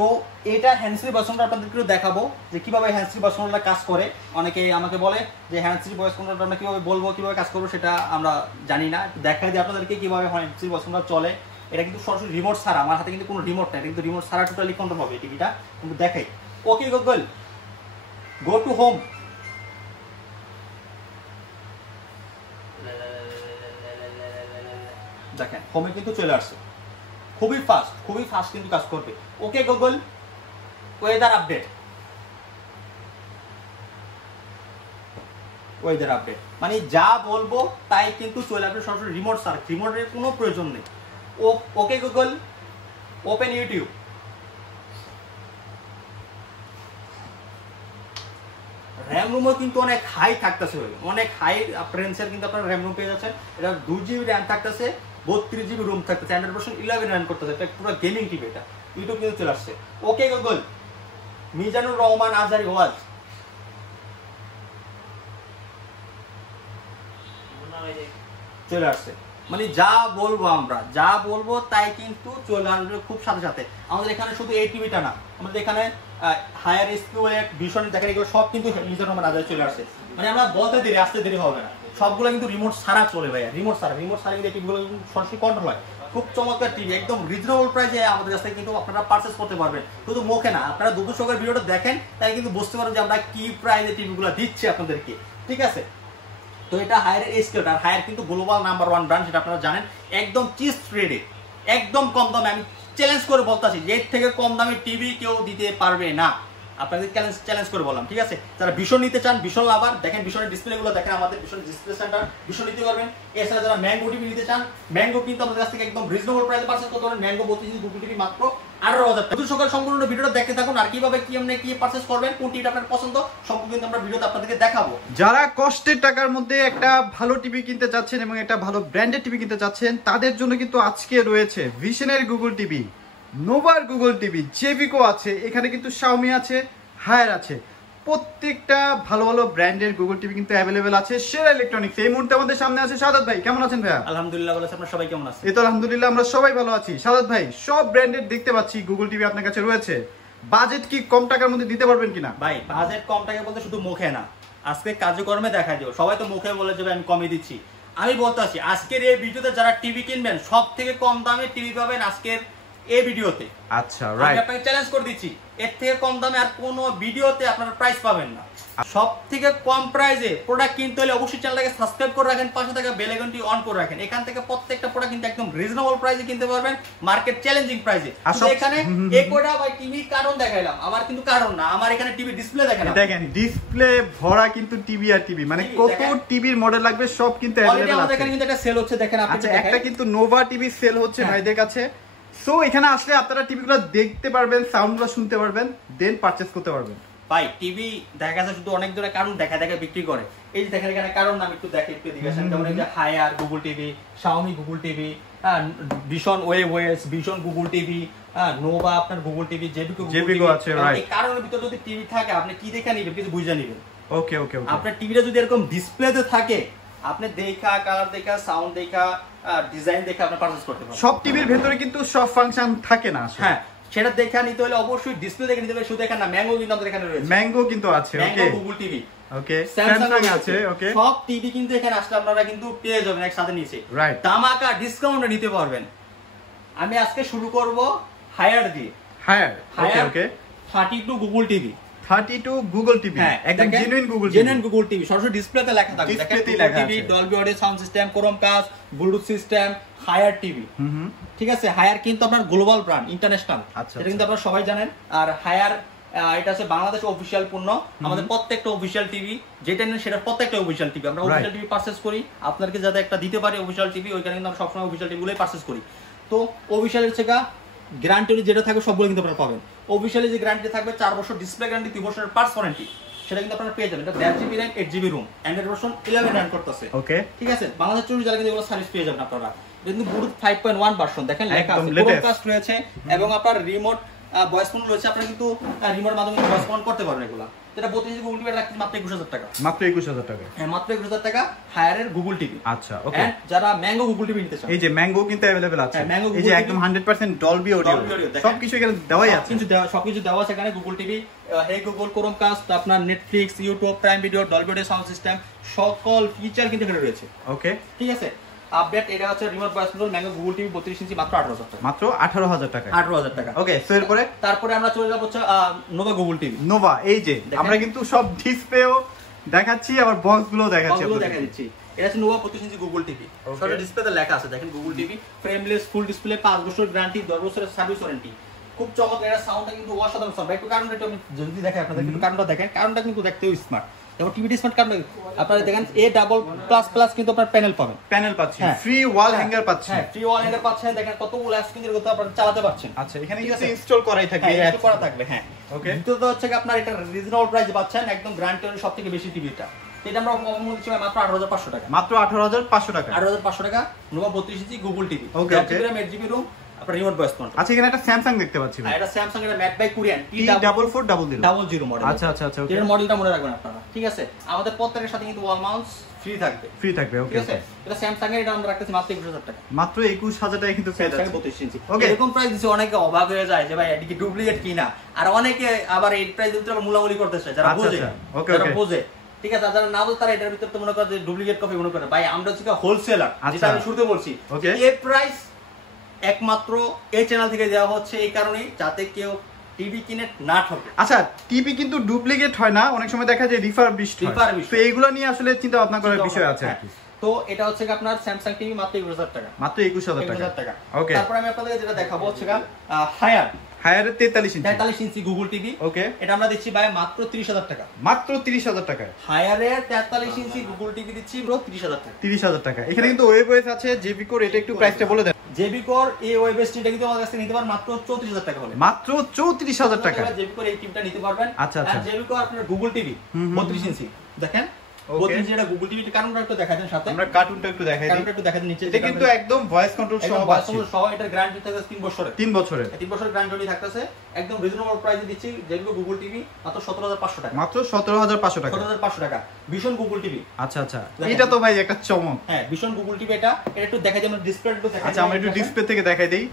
তো এটা হ্যান্ডসফ্রি voice control আপনাদেরকে দেখাবো যে কিভাবে হ্যান্ডসফ্রি ভয়েস কন্ট্রোলটা কাজ করে। অনেকে আমাকে বলে যে হ্যান্ডসফ্রি ভয়েস কন্ট্রোলটা আমরা কিভাবে বলবো, কিভাবে কাজ করবো সেটা আমরা জানি না। দেখা যায় আপনাদেরকে কিভাবে হ্যান্ডসফ্রি ভয়েস কন্ট্রোল চলে। এটা কিন্তু সরাসরি রিমোট ছাড়া, আমার হাতে কিন্তু কোনো রিমোট নাই, কিন্তু রিমোট ছাড়া টোটালি কন্ট্রোল হবে এই টিভিটা। কিন্তু দেখাই, okay Google go to home. দেখেন হোমে কিন্তু চলে আসছে, খুবই ফাস্ট কিন্তু কাজ করবে। Okay Google weather update, weather update মানে যা বলবো তাই কিন্তু চলে আসবে সরাসরি রিমোট ছাড়া, রিমোটের কোনো প্রয়োজন নেই। Okay Google open YouTube. RAM রুমও কিন্তু অনেক হাই থাকতেছে, অনেক হাই রেঞ্জের কিন্তু আপনার র্যাম রুম পেয়ে যাচ্ছেন। এটা 2 GB র্যাম থাকতেছে, 32 GB রুম থাকতেছে, 100% 11 রান করতেছে। এটা পুরো গেমিং টিভি, এটা ইউটিউব কিন্তু চলে আসছে। ওকে গুগল মিজানুর রহমান আজহারি ওয়াজ। চলে আসছে মানে যা বলবো আমরা, যা বলবো তাই কিন্তু চলে আসবে খুব সাথে সাথে। আমাদের এখানে শুধু এই টিভিটা না, আমাদের এখানে হায়ার স্কুল ভীষণ দেখেন, এগুলো সব কিন্তু মিজানুর রহমান আজহারি চলে আসছে। মানে আমরা বলতে দেরি আসতে দেরি হবে না, সবগুলো কিন্তু রিমোট ছাড়া চলে ভাইয়া, রিমোট ছাড়া কিন্তু এই টিভিগুলো সরাসরি কন্ট্রোল হয়। খুব চমৎকার টিভি, একদম রিজনেবল প্রাইসে আমাদের কাছ থেকে কিন্তু আপনারা পারচেস করতে পারবেন। শুধু মুখে না, আপনারা দুটো সঙ্গে ভিডিওটা দেখেন তাই কিন্তু বুঝতে পারেন যে আমরা কি প্রাইসে টিভিগুলো দিচ্ছি আপনাদেরকে। ঠিক আছে, তো এটা হায়ার স্কেল, আর হায়ার কিন্তু গ্লোবাল নাম্বার 1 ব্র্যান্ড, সেটা আপনারা জানেন। একদম চিপ রেটে, একদম কম দামে, আমি চ্যালেঞ্জ করে বলতেছি যে এর থেকে কম দামে টিভি কেউ দিতে পারবে না। আপনাদের চ্যালেঞ্জ করে বললাম, ঠিক আছে। যারা ভীষণ নিতে চান, ভীষণ লাভার, দেখেন ভীষণের ডিসপ্লেগুলো দেখেন, আমাদের ভীষণ ডিসপ্লে সেন্টার, ভীষণ নিতে পারবেন। এছাড়া যারা ম্যাঙ্গো টিভি নিতে চান, ম্যাঙ্গো কিন্তু আমাদের কাছ থেকে একদম রিজনেবল প্রাইসে পারচেজ করতে পারেন। ম্যাঙ্গো 32 গুগল টিভি মাত্র 18,000 টাকা। সকাল সম্পূর্ণ ভিডিওটা দেখতে থাকুন, আর কিভাবে কি পারচেজ করবেন, কোন টিভিটা আপনার পছন্দ সম্পূর্ণ কিন্তু আমরা ভিডিওতে আপনাদেরকে দেখাবো। যারা কষ্টের টাকার মধ্যে একটা ভালো টিভি কিনতে চাচ্ছেন এবং একটা ভালো ব্র্যান্ডেড টিভি কিনতে চাচ্ছেন, তাদের জন্য কিন্তু আজকে রয়েছে ভিশনের গুগল টিভি, নোভার গুগল টিভি, জেভিকো আছে, এখানে কিন্তু শাওমি আছে, হায়ার আছে। প্রত্যেকটা ভালো ভালো ব্র্যান্ডের গুগল টিভি কিন্তু অ্যাভেলেবেল আছে সেরা ইলেকট্রনিক্স। এই মুহূর্তে আমাদের সামনে আছে সাদাত ভাই। কেমন আছেন ভাইয়া? আলহামদুলিল্লাহ ভালো আছি, আপনারা সবাই কেমন আছেন? এই তো আলহামদুলিল্লাহ আমরা সবাই ভালো আছি। সাদাত ভাই, সব ব্র্যান্ডের দেখতে পাচ্ছি গুগল টিভি আপনার কাছে রয়েছে, বাজেট কি কম টাকার মধ্যে দিতে পারবেন কিনা? ভাই বাজেট কম টাকা বলতে শুধু মুখে না, আজকে কার্যক্রমে দেখা দিও। সবাই তো মুখে বলে যাবে আমি কমে দিচ্ছি, আমি বলতে আছি আজকের এই ভিডিওতে যারা টিভি কিনবেন সব থেকে কম দামে টিভি পাবেন আজকের এই ভিডিওতে। আচ্ছা রাইট, আমি আপনাকে চ্যালেঞ্জ করে দিচ্ছি, এর থেকে কম দামে আর কোনো ভিডিওতে আপনারা প্রাইস পাবেন না। সব থেকে কম প্রাইসে প্রোডাক্ট কিনতে হলে অবশ্যই চ্যানেলটাকে সাবস্ক্রাইব করে রাখেন, পাশে থাকা বেল আইকনটি অন করে রাখেন। এখান থেকে প্রত্যেকটা প্রোডাক্ট কিন্তু একদম রিজনেবল প্রাইসে কিনতে পারবেন, মার্কেট চ্যালেঞ্জিং প্রাইসে। এখানে একটা ভাই টিভি কারণ দেখাইলাম, আমার কিন্তু কারণ না, আমার এখানে টিভি ডিসপ্লে দেখালাম। দেখেন ডিসপ্লে ভরা কিন্তু টিভি আর টিভি, মানে কত টিভির মডেল লাগবে সব কিন্তু अवेलेबल আছে। আমাদের এখানে কিন্তু একটা সেল হচ্ছে, দেখেন আপনি। আচ্ছা, একটা কিন্তু নোভা টিভি সেল হচ্ছে ভাইদের কাছে। সো এখানে আসলে আপনারা টিভিগুলো দেখতে পারবেন, সাউন্ডগুলো শুনতে পারবেন, দেন পারচেজ করতে পারবেন। ভাই টিভি দেখা যাচ্ছে শুধু অনেক ধরনের কারণ দেখা বিক্রি করে। এই যে দেখেন এখানে কারণ নাম একটু দেখে একটু দিকে আসেন, যেমন এই যে Haier Google TV, Xiaomi Google TV, ভীষণ ওয়েস ভীষণ গুগল টিভি, নোভা আপনার গুগল টিভি, জেভিকো আছে। রাইট, এই কারণের ভিতরে যদি টিভি থাকে আপনি কি দেখে নেবেন, কিছু বুঝে নেবেন। ওকে ওকে ওকে। আপনার টিভিটা যদি এরকম ডিসপ্লেতে থাকে, আপনি দেখা, কালার দেখা, সাউন্ড দেখা, ডিজাইন দেখে আপনি পারচেজ করতে পারবেন। সব টিভির ভেতরে কিন্তু সব ফাংশন থাকে না। হ্যাঁ, সেটা দেখে নিতে হলে অবশ্যই ডিসপ্লে দেখে নিতে হবে, শুধু দেখেন না। ম্যাঙ্গো কিন্তু আমাদের এখানে রয়েছে, ম্যাঙ্গো কিন্তু আছে, ওকে, গুগল টিভি, ওকে, স্যামসাং আছে, ওকে। সব টিভি কিন্তু এখানে আসলে আপনারা কিন্তু পেয়ে যাবেন একসাথে নিচে। রাইট, দামাকা ডিসকাউন্টে নিতে পারবেন। আমি আজকে শুরু করব হায়ার দিয়ে। হায়ার, ওকে ওকে। 32 গুগল টিভি, 32 গুগল টিভি, একদম জেনুইন গুগল টিভি, সরাসরি ডিসপ্লেতে লেখা থাকবে। দেখেন TV, Dolby audio sound system, Chromecast, Bluetooth system, Haier TV. ঠিক আছে, হায়ার কিন্তু আপনার গ্লোবাল ব্র্যান্ড, ইন্টারন্যাশনাল, এটা কিন্তু আপনারা সবাই জানেন। আর হায়ার এটা আছে বাংলাদেশ অফিশিয়াল পণ্য। আমাদের প্রত্যেকটা অফিশিয়াল টিভি যেটা নেন সেটা প্রত্যেকটা অফিশিয়াল টিভি, আমরা অফিশিয়াল টিভি পারচেজ করি। আপনাদেরকে যাতে একটা দিতে পারি অফিশিয়াল টিভি, ওইখানে কিন্তু আমরা সবসময় অফিশিয়াল টিভিগুলোই পারচেজ করি। তো অফিশিয়ালের থেকে গ্যারান্টি যেটা থাকবে সবগুলো কিন্তু আপনারা পাবেন। অফিশিয়ালি যে গ্যারান্টি থাকবে 4 বছর ডিসপ্লে গ্যারান্টি, 2 বছরের পার্টস ওয়ারেন্টি, সেটা কিন্তু আপনারা পেয়ে যাবেন। এটা 1.5 GB RAM, 8 GB room, 100% 11 run করতেছে। ওকে, ঠিক আছে। বাংলাদেশ 24 জেলা কিন্তু এগুলো সার্ভিস পেয়ে যাবেন আপনারা। এটা কিন্তু ব্লুটুথ 5.1 ভার্সন, দেখেন লেখা আছে, ক্রোমকাস্ট রয়েছে এবং আপনার রিমোট ভয়েস ফোন রয়েছে, আপনারা কিন্তু রিমোটের মাধ্যমে ভয়েস ফোন করতে পারবেন এগুলো। যেটা 32 ইঞ্চি গুগল টিভি রাখতে মাত্র 21000 টাকা। মাত্র 21000 টাকা। হ্যাঁ, মাত্র 21000 টাকা হায়ারের গুগল টিভি। আচ্ছা, ওকে। যারা ম্যাঙ্গো গুগল টিভি নিতে চান, এই যে ম্যাঙ্গো কিন্তু अवेलेबल আছে। ম্যাঙ্গো এই যে একদম 100% ডলবি অডিও, সবকিছু এখানে দেওয়াই আছে। সবকিছু দেওয়া আছে এখানে। Google TV, hey Google, Chromecast, আপনার Netflix, YouTube, prime video, Dolby audio sound system, সকল ফিচার কিন্তু এখানে রয়েছে। ওকে, ঠিক আছে। আপডেট এটা হচ্ছে remote voice control mango Google TV 32 inch মাত্র 18000 টাকা। মাত্র 18000 টাকা। 18000 টাকা। ওকে, সো এরপরে তারপরে আমরা চলে যাব হচ্ছে নোভা গুগল টিভি। নোভা, এই যে আমরা কিন্তু সব ডিসপ্লেও দেখাচ্ছি, আবার বক্স গুলো দেখাচ্ছি, বক্সগুলো দেখা দিচ্ছি। এটা হচ্ছে নোভা 25 ইঞ্চি গুগল টিভি। সব ডিসপ্লেতে লেখা আছে, দেখেন Google TV frameless full display, 5 বছর গ্যারান্টি, 10 বছরের সার্ভিস ওয়ারেন্টি। খুব চমৎকার। এটা সাউন্ডটা কিন্তু অসাধারণ সাউন্ড। একটু কারণটা একটু আমি যদি দেখাই আপনাদের, কিন্তু কারণটা দেখেন, কারণটা কিন্তু দেখতেও স্মার্ট। যেমন টিভি স্মার্ট কারণ আপনারা দেখেন A+++ কিন্তু আপনার প্যানেল পাবেন, প্যানেল পাচ্ছেন, ফ্রি ওয়াল হ্যাঙ্গার পাচ্ছেন। হ্যাঁ, ফ্রি ওয়াল হ্যাঙ্গার পাচ্ছেন। দেখেন কতগুলো অ্যাপস কিন্তু এগুলো আপনারা চালাতে পারছেন। আচ্ছা, এখানে কিন্তু ইনস্টল করাই থাকবে, এই অ্যাপস করা থাকবে। হ্যাঁ, ওকে। দ্বিতীয়ত হচ্ছে কি আপনার এটা রিজনেবল প্রাইসে পাচ্ছেন, একদম গ্যারান্টি অনুযায়ী সবথেকে বেশি টিভিটা। এটা আমরা অমূল্য দিচ্ছি মাত্র 18500 টাকা। মাত্র 18500 টাকা। 18500 টাকা নোভা 32 ইঞ্চি গুগল টিভি। ওকে, ওকে। 8GB রুম, আপনার রিমোট ভয়েস কন্ট্রোল। আচ্ছা, এখানে একটা স্যামসাং দেখতে পাচ্ছি ভাই। এটা স্যামসাং এর mat by Korean T4400 model. আচ্ছা আচ্ছা আচ্ছা, ওকে। এর মডেলটা মনে রাখবেন আপনারা। ঠিক আছে। আমাদের প্রত্যেকের সাথে কিন্তু ওয়াল মাউন্টস ফ্রি থাকবে। ফ্রি থাকবে, ওকে। ঠিক আছে। এটা স্যামসাং এর, এটা আমরা রাখতেছি মাত্র 21000 টাকা। মাত্র 21000 টাকা কিন্তু পেয়ে যাচ্ছে 32 ইঞ্চি। ওকে। এরকম প্রাইস দিছে, অনেকে অবাক হয়ে যায় যে ভাই এটা কি ডুপ্লিকেট কিনা, আর অনেকে আবার এই প্রাইস দিতে আবার মুলামুলি করতে চায়, যারা আচ্ছা, বোঝে। আচ্ছা, ওকে, যারা ওকে। বোঝে, ঠিক আছে। যারা না বোঝে তারা এটার ভিতরে তো মনে করে যে ডুপ্লিকেট কপি মনে করে। ভাই আমরা হচ্ছে হোলসেলার, যেটা আচ্ছা, আমি শুরুতে বলছি। ওকে। এই প্রাইস একমাত্র এই চ্যানেল থেকে দেওয়া হচ্ছে এই কারণেই, যাতে কেউ টিভি কিনে না ঠকে। আচ্ছা, টিভি কিন্তু ডুপ্লিকেট হয় না, অনেক সময় দেখা যায় রিফারবিশড হয়। তো এইগুলো নিয়ে আসলে চিন্তা ভাবনা করার বিষয় আছে আর কি। তো এটা হচ্ছে আপনার স্যামসাং টিভি মাত্র 21000 টাকা। মাত্র 21000 টাকা। ওকে। তারপর আমি আপনাদের যেটা দেখাবো হচ্ছে হায়ার হায়ারের 43 ইঞ্চি গুগল টিভি। ওকে। এটা আমরা দিচ্ছি ভাই মাত্র 30000 টাকা। মাত্র 30000 টাকা। হায়ারের 43 ইঞ্চি গুগল টিভি দিচ্ছি পুরো 30000 টাকা। 30000 টাকা। এখানে কিন্তু ওয়েবওয়েস আছে, জেবি কোর, এটা একটু প্রাইসটা বলে দেন। জেবি কোর এই ওয়েবএস টিভিটা কিন্তু আমাদের কাছে নিতে পারেন মাত্র 34000 টাকা হলে। মাত্র 34000 টাকা। জেবি কোর এই টিভিটা নিতে পারবেন। আচ্ছা আচ্ছা। আর জেবি কোর আপনার গুগল টিভি 32 ইঞ্চি দেখেন, 32 ইঞ্চি এটা গুগল টিভিটা কারণটা একটু দেখাতেন সাথে। আমরা কার্টুনটা একটু দেখাই দিই। কারণটা একটু দেখাতেন নিচে। এটা কিন্তু একদম ভয়েস কন্ট্রোল সহ আছে। সহ এটার গ্যারান্টি থাকছে 3 বছরের। 3 বছরের। 3 বছরের গ্যারান্টি থাকতেছে। একদম রিজনেবল প্রাইসে দিচ্ছি যেগুলো গুগল টিভি মাত্র 17500 টাকা। মাত্র 17500 টাকা। 17500 টাকা ভিশন গুগল টিভি। আচ্ছা আচ্ছা, এটা তো ভাই একটা চমক। হ্যাঁ, ভিশন গুগল টিভি। এটা একটু দেখাই দিই, আমরা ডিসপ্লে একটু দেখাই। আচ্ছা, আমরা একটু ডিসপ্লে থেকে দেখাই দেই।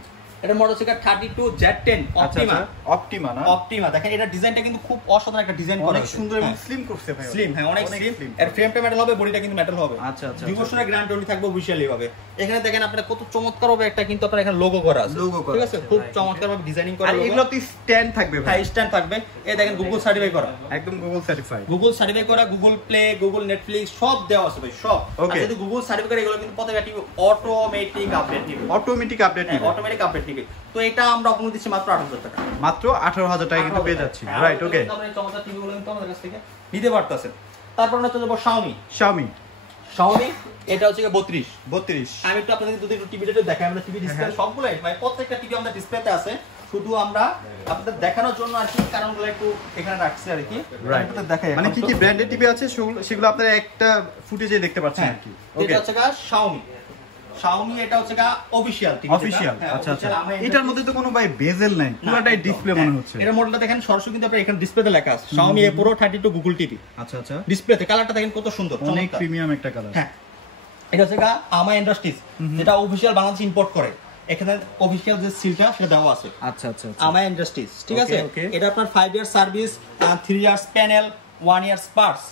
এটা মডেল হচ্ছে 32Z10 অপটিমা। অপটিমা না? অপটিমা দেখেন, এটা ডিজাইনটা কিন্তু খুব অসাধারণ একটা ডিজাইন করা অনেক হয়েছে। সুন্দর এবং স্লিম করছে ভাই। স্লিম, হ্যাঁ অনেক স্লিম। এর ফ্রেমটা মেটাল হবে, বডিটা কিন্তু মেটাল হবে। আচ্ছা আচ্ছা। 2 বছরের গ্যারান্টি থাকবে অফিশিয়ালি ভাবে। এখানে দেখেন আপনারা কত চমৎকার হবে একটা কিন্তু আপনারা এখানে লোগো করা আছে। ঠিক আছে, খুব চমৎকার ভাবে ডিজাইনিং করা। আর এগুলোতে স্ট্যান্ড থাকবে ভাই। হ্যাঁ, স্ট্যান্ড থাকবে। এই দেখেন গুগল সার্টিফাই করা, একদম গুগল সার্টিফাইড। গুগল সার্টিফাই করা, গুগল প্লে, গুগল নেটফ্লিক্স সব দেওয়া আছে ভাই, সব। আর যদি গুগল সার্টিফাই করে, এগুলো কিন্তু প্রত্যেকটা টিভি অটোমেটিক আপডেট নিবে। অটোমেটিক আপডেট নিবে। অটোমেটিক আপডেট নিবে। তো এটা আমরা আপনাদের দিচ্ছি মাত্র 18000 টাকা। মাত্র 18000 টাকা কিন্তু পেয়ে যাচ্ছি। রাইট, ওকে। আমরা চমৎকার টিভিগুলো কিন্তু আমাদের কাছ থেকে নিতে পারতেছেন। তারপর আমরা চলে যাব Xiaomi। এটা হচ্ছে 32। আমি একটু আপনাদের যদি একটু টিভিটা দেখাই, আমরা টিভি ডিসপ্লে সবগুলাই মানে প্রত্যেকটা টিভি আমাদের ডিসপ্লেতে আছে। শুধু আমরা আপনাদের দেখানোর জন্য আর কি কারণগুলো একটু এখানে রাখছি আর কি। আপনাদের দেখাই মানে কি কি ব্র্যান্ডের টিভি আছে সেগুলো আপনারা একটা ফুটেজে দেখতে পাচ্ছেন আর কি। ওকে। এটা হচ্ছে Xiaomi, এটা হচ্ছে অফিশিয়াল টিভি। অফিশিয়াল, আচ্ছা আচ্ছা। এটার মধ্যে তো কোনো ভাই বেজেল নাই, পুরোটাই ডিসপ্লে মনে হচ্ছে। এর মডেলটা দেখেন সরাসরি কিন্তু আপনারা এখানে ডিসপ্লেতে লেখা আছে Xiaomi A Pro 32 Google TV. আচ্ছা আচ্ছা। ডিসপ্লেতে কালারটা দেখেন কত সুন্দর, অনেক প্রিমিয়াম একটা কালার। হ্যাঁ, এটা হচ্ছে আমা ইন্ডাস্ট্রিজ, যেটা অফিশিয়াল বাংলাদেশ ইম্পোর্ট করে। এখানে অফিশিয়াল যে সিলটা সেটা দেওয়া আছে। আচ্ছা আচ্ছা। আমা ইন্ডাস্ট্রিজ, ঠিক আছে। এটা আপনার 5 ইয়ার সার্ভিস, 3 ইয়ার্স প্যানেল, 1 ইয়ার পার্টস,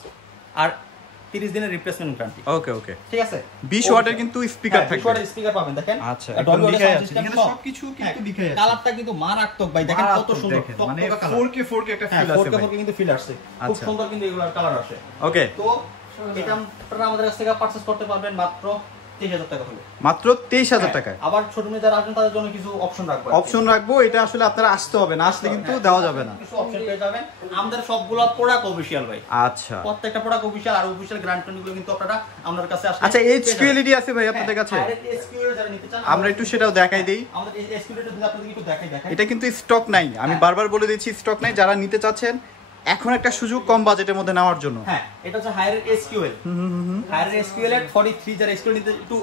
আর 30 দিনের রিপ্লেসমেন্ট গ্যারান্টি। ওকে ওকে, ঠিক আছে। 20 ওয়াটের কিন্তু স্পিকার থাকবে। 20 ওয়াটের স্পিকার পাবেন দেখেন। আচ্ছা, একদম লেখা আছে এখানে সবকিছু কিন্তু লেখা আছে। কালারটা কিন্তু মারাত্মক ভাই, দেখেন কত সুন্দর। মানে 4K একটা ফিল আছে ভাই। 4K কিন্তু ফিল আসছে, খুব সুন্দর কিন্তু এগুলোর কালার আসে। ওকে। তো এটা আপনারা আমাদের কাছ থেকে পারচেজ করতে পারবেন মাত্র 23000 টাকা হলে। মাত্র 23000 টাকা। আবার ছোট মেয়ে যারা আসবেন তাদের জন্য কিছু অপশন রাখবো। এটা আসলে আপনারা আসতে হবে, না আসলে কিন্তু দেওয়া যাবে না। কিছু অপশন পেয়ে যাবেন। আমাদের সবগুলো প্রোডাক্ট অফিশিয়াল ভাই। আচ্ছা, প্রত্যেকটা প্রোডাক্ট অফিশিয়াল, আর অফিশিয়াল গ্যারান্টি গুলো কিন্তু আপনারা আমাদের কাছে আসলে। আচ্ছা, HQLED আছে ভাই আপনাদের কাছে? HQLED যারা নিতে চান আমরা একটু সেটাও দেখাই দেই। আমাদের HQLED যদি আপনাদের একটু দেখাই। এটা কিন্তু স্টক নাই, আমি বারবার বলে দিচ্ছি স্টক নাই। যারা নিতে চাচ্ছেন এখন একটা সুযোগ কম বাজেটের মধ্যে নেওয়ার জন্য। হ্যাঁ, এটা হচ্ছে হায়ার এসকিউএল। হায়ার এসকিউএল এর 43 যারা এসকিউএল নিতে একটু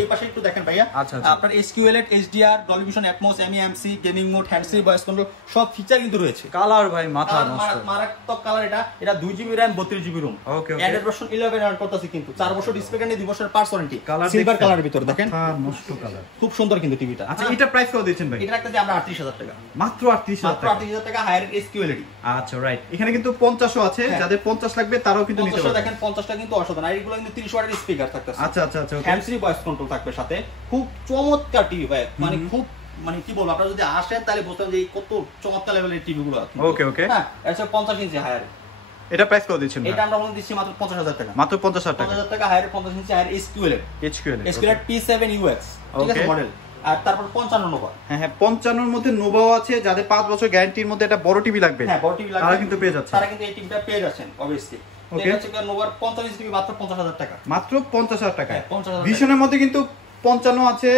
এই পাশে একটু দেখেন ভাইয়া। আচ্ছা, আপনার এসকিউএল এর HDR, Dolby Vision, Atmos, MEMC, gaming mode, hand free, voice control সব ফিচার কিন্তু রয়েছে। কালার ভাই মাথা নষ্ট, মারাত্মক কালার। এটা 2 জিবি RAM 32 জিবি রোম। ওকে ওকে। অ্যান্ড্রয়েড ভার্সন 11 রান করতেছে কিন্তু 4 বছর ডিসপ্লে গ্যারান্টি, 2 বছরের পার্টস ওয়ারেন্টি। সিলভার কালারের ভিতর দেখেন, নষ্ট কালার, খুব সুন্দর কিন্তু টিভিটা। আচ্ছা এটা প্রাইস কত দিচ্ছেন ভাই? এটা রাখতেছি আমরা 38000 টাকা, মাত্র 38000 টাকা। 38000 টাকা হায়ার এসকিউএল। আচ্ছা রাইট, এখানে কিন্তু 50ও আছে, যাদের 50 লাগবে তারাও কিন্তু নিতে পারবে। দেখেন 50টা কিন্তু অসাধারণ, আর এগুলো কিন্তু 30 ওয়াটের স্পিকার থাকতেছে। আচ্ছা আচ্ছা আচ্ছা, হ্যান্ড ফ্রি ভয়েস কন্ট্রোল থাকবে সাথে। খুব চমৎকার টিভি ভাই, মানে খুব মানে কি বলবো, আপনারা যদি আসেন তাহলে বুঝতেন যে কত চমৎকার লেভেলের টিভি গুলো আছে। ওকে ওকে। হ্যাঁ, এটা 50 ইঞ্চি হায়ার। এটা প্রাইস কত দিচ্ছেন? এটা আমরা বলে দিচ্ছি মাত্র 50000 টাকা, মাত্র 50000 টাকা। 50000 টাকা হায়ার, 50 ইঞ্চি হায়ার এসকিউএল এর P7 UX, ঠিক আছে মডেল। আর তারপর 55 নোভা। হ্যাঁ হ্যাঁ, 55 এর মধ্যে নোভাও আছে, যাদের 5 বছর গ্যারান্টির মধ্যে একটা বড় টিভি লাগবে। হ্যাঁ, বড় টিভি লাগবে, তারা কিন্তু পেয়ে যাচ্ছে, তারা কিন্তু এই টিভিটা পেয়ে যাচ্ছেন অবভিয়াসলি। ওকে, এটা হচ্ছে নোভার 55 ইঞ্চি টিভি মাত্র 50000 টাকা, মাত্র 50000 টাকা। 50000 ভিশনের মধ্যে কিন্তু 55 আছে,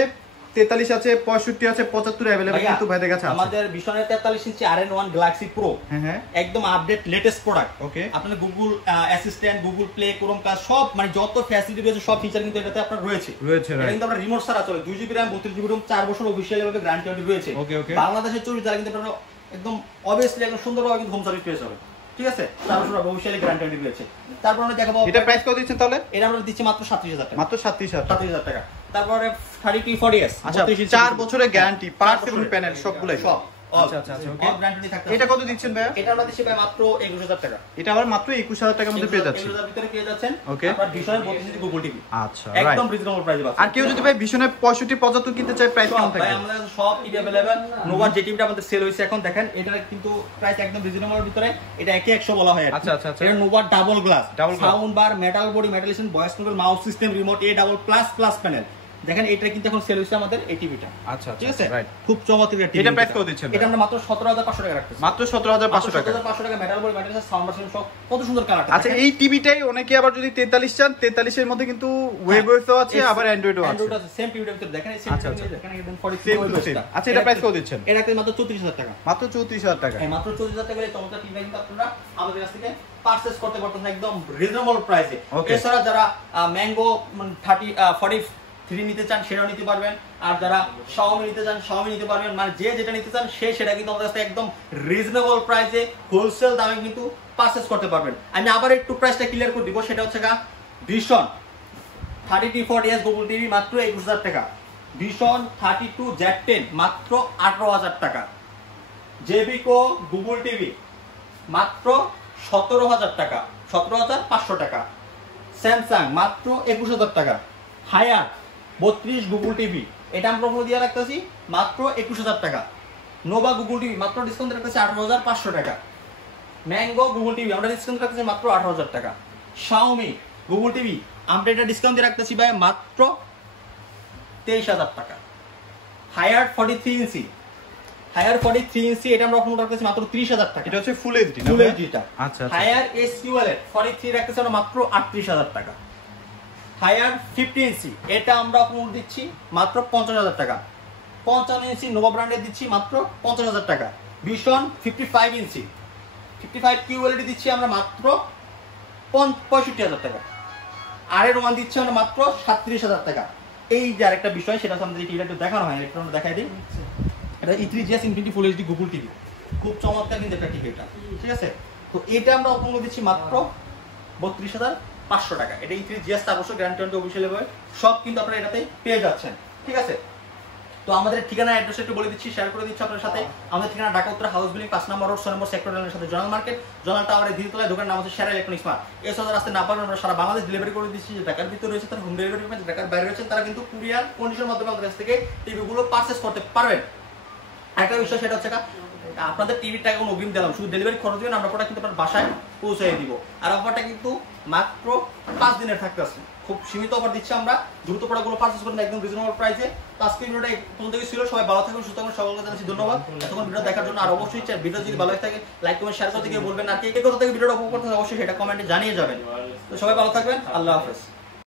43 আছে, 65 আছে, 75 अवेलेबल কিন্তু ভাইদের কাছে আছে। আমাদের ভিশনের 43 ইঞ্চি RN1 গ্যালাক্সি প্রো, হ্যাঁ হ্যাঁ, একদম আপডেট লেটেস্ট প্রোডাক্ট। ওকে, আপনাদের Google Assistant, Google Play, Chrome কাজ সব মানে যত ফ্যাসিলিটি রয়েছে সব ফিচার কিন্তু এটাতে আপনার রয়েছে। এটা কিন্তু আপনার রিমোট ছাড়া চলে, 2 জিবি RAM 32 জিবি রোম, 4 বছর অফিশিয়াল ভাবে গ্যারান্টি রয়েছে। ওকে ওকে। বাংলাদেশের 24 তারা কিন্তু আপনারা একদম অবভিয়াসলি একদম সুন্দরভাবে কিন্তু হোম সার্ভিস পেয়ে যাবেন, ঠিক আছে? 4 বছর অফিশিয়ালি গ্যারান্টি রয়েছে। তারপর আমরা দেখাবো এটা প্রাইস কত দিচ্ছেন তাহলে? এটা আমরা দিচ্ছি মাত্র 37000 টাকা, মাত্র 37000 টাকা। তারপরে 3240S, আচ্ছা 4 বছরের গ্যারান্টি, পার্টস এবং প্যানেল সবগুলাই সব। আচ্ছা আচ্ছা আচ্ছা, ওকে। গ্যারান্টি থাকতে। এটা কত দিচ্ছেন ভাই? এটা আমরা দিচ্ছি ভাই মাত্র 21000 টাকা। এটা আবার মাত্র 21000 টাকার মধ্যে পেয়ে যাচ্ছে। 21000 ভিতরে পেয়ে যাচ্ছেন। ওকে, আপনার ভিশনের 32 ইঞ্চি গুগল টিভি। আচ্ছা রাইট, একদম রিজনেবল প্রাইসে পাচ্ছেন। আর কেউ যদি ভাই ভিশনের 65 75 কিনতে চায় প্রাইস কেমন থাকবে? ভাই আমাদের কাছে সব টিভি अवेलेबल। নোভার যে টিভিটা আমাদের সেল হইছে এখন দেখেন, এটা কিন্তু প্রাইস একদম রিজনেবলের ভিতরে। এটা 100 বলা হয়। আচ্ছা আচ্ছা আচ্ছা, এটা নোভার double glass, sound bar, metal body, মেটালিশন, voice control, mouse system, remote, A double plus panel. দেখেন এটা কিন্তু এখন সেল হইছে আমাদের এই টিভিটা। আচ্ছা ঠিক আছে, রাইট, খুব চমৎকার টিভি। এটা প্রাইস কত দিচ্ছেন? এটা আমরা মাত্র 17500 টাকা রাখতেছি, মাত্র 17500 টাকা। 17500 টাকা, মেটাল বডি, মেটালিশন, সাউন্ড বার সব কত সুন্দর কালার। আচ্ছা এই টিভিটাই অনেকে আবার যদি 43 চান, 43 এর মধ্যে কিন্তু ওয়েবওসও আছে, আবার অ্যান্ড্রয়েডও আছে। অ্যান্ড্রয়েড আছে, সেম টিভিটার ভিতরে দেখেন এই সেম টিভি দেখেন একদম 43। আচ্ছা এটা প্রাইস কত দিচ্ছেন? এটা কিন্তু মাত্র 34000 টাকা, মাত্র 34000 টাকা। হ্যাঁ, মাত্র 34000 টাকা এই চমৎকার টিভি কিন্তু আপনারা আমাদের কাছ থেকে পারচেজ করতে পারতেন একদম রিজনেবল প্রাইসে। এছাড়া যারা ম্যাঙ্গো 43 নিতে চান সেটাও নিতে পারবেন, আর যারা Xiaomi নিতে চান Xiaomi নিতে পারবেন। মানে যে যেটা নিতে চান সেটা কিন্তু আমাদের কাছে একদম রিজনেবল প্রাইসে হোলসেল দামে কিন্তু পারচেজ করতে পারবেন। আমি আবার একটু প্রাইসটা ক্লিয়ার করে দিব, সেটা হচ্ছে ভিশন 3240S গুগল টিভি মাত্র 21000 টাকা, ভিশন 32Z10 মাত্র 18000 টাকা, জেবিকো গুগল টিভি মাত্র 17000 টাকা, 17500 টাকা, স্যামসাং মাত্র 21000 টাকা, হায়ার 32 গুগল টিভি এটা আমরা প্রোমো দিয়ে রাখতেছি মাত্র 21000 টাকা, নোভা গুগল টিভি মাত্র ডিসকাউন্ট রাখতেছি 18500 টাকা, ম্যাঙ্গো গুগল টিভি আমরা ডিসকাউন্ট রাখতেছি মাত্র 18000 টাকা, Xiaomi গুগল টিভি আমরা এটা ডিসকাউন্ট দিয়ে রাখতেছি ভাই মাত্র 23000 টাকা, হায়ার 43 ইঞ্চি এটা আমরা প্রোমো রাখতেছি মাত্র 30000 টাকা। এটা হচ্ছে ফুল এইচডি না? ফুল এইচডিটা। আচ্ছা আচ্ছা। হায়ার এসকিউএল 43 রাখতেছি আমরা মাত্র 38000 টাকা। হায়ার 50 ইঞ্চি এটা আমরা আপনাদের দিচ্ছি মাত্র 50000 টাকা, 55 ইঞ্চি নোভা ব্র্যান্ডের দিচ্ছি মাত্র 50000 টাকা, ভিশন 55 ইঞ্চি 55 কিউএলডি দিচ্ছি আমরা মাত্র 65000 টাকা, RN1 দিচ্ছি আমরা মাত্র 37000 টাকা। এই যে আরেকটা বিষয় সেটা আমাদের টিভিটা একটু দেখানো হয়, একটু আমরা দেখাই দিই। এটা E3GS Infinity Full HD Google TV, খুব চমৎকার কিন্তু একটা টিভি এটা, ঠিক আছে? তো এটা আমরা আপনাদের দিচ্ছি মাত্র 32500 টাকা। এটা E3GS 4 বছর গ্যারান্টি অফিশিয়াল হবে, সব কিন্তু আপনারা এটাতে পেয়ে যাচ্ছেন, ঠিক আছে? তো আমাদের ঠিকানা অ্যাড্রেস একটু বলে দিচ্ছি, শেয়ার করে দিচ্ছি আপনাদের সাথে। আমাদের ঠিকানা ঢাকা উত্তর হাউস বিল্ডিং 5 নম্বর রোড 6 নম্বর সেক্টর এর সাথে জোনাল মার্কেট, জোনাল টাওয়ারের দ্বিতীয়তলায় দোকানের নাম হচ্ছে সেরা ইলেকট্রনিক্স মার্ট। এই সদর রাস্তায় না পারবেন আমরা সারা বাংলাদেশ ডেলিভারি করে দিচ্ছি। যে ঢাকার ভিতরে রয়েছে তারা হোম ডেলিভারি করবেন, ঢাকার বাইরে রয়েছেন তারা কিন্তু কুরিয়ার কন্ডিশন মাধ্যমে আমাদের কাছ থেকে টিভিগুলো পারচেজ করতে পারবেন। একটা বিষয় সেটা হচ্ছে আপনাদের টিভির টাকা কোনো অগ্রিম দিলাম, শুধু ডেলিভারি খরচ দিবেন, আমরা প্রোডাক্ট কিন্তু আপনার বাসায় পৌঁছে দিব। আর অফারটা কিন্তু মাত্র 5 দিনের থাকতেছে, খুব সীমিত অফার দিচ্ছি আমরা। দ্রুত প্রোডাক্টগুলো পারচেজ করবেন একদম রিজনেবল প্রাইসে। আজকে ভিডিওটা পর্যন্ত ছিল, সবাই ভালো থাকবেন, সুস্থ থাকবেন, সকলকে জানাচ্ছি ধন্যবাদ এতক্ষণ ভিডিও দেখার জন্য। আর অবশ্যই ভিডিও যদি ভালো থাকে লাইক কমেন্ট শেয়ার করতে গিয়ে বলবেন, আর কে কোথা থেকে ভিডিওটা উপভোগ করতে অবশ্যই সেটা কমেন্টে জানিয়ে যাবেন। তো সবাই ভালো থাকবেন, আল্লাহ হাফেজ।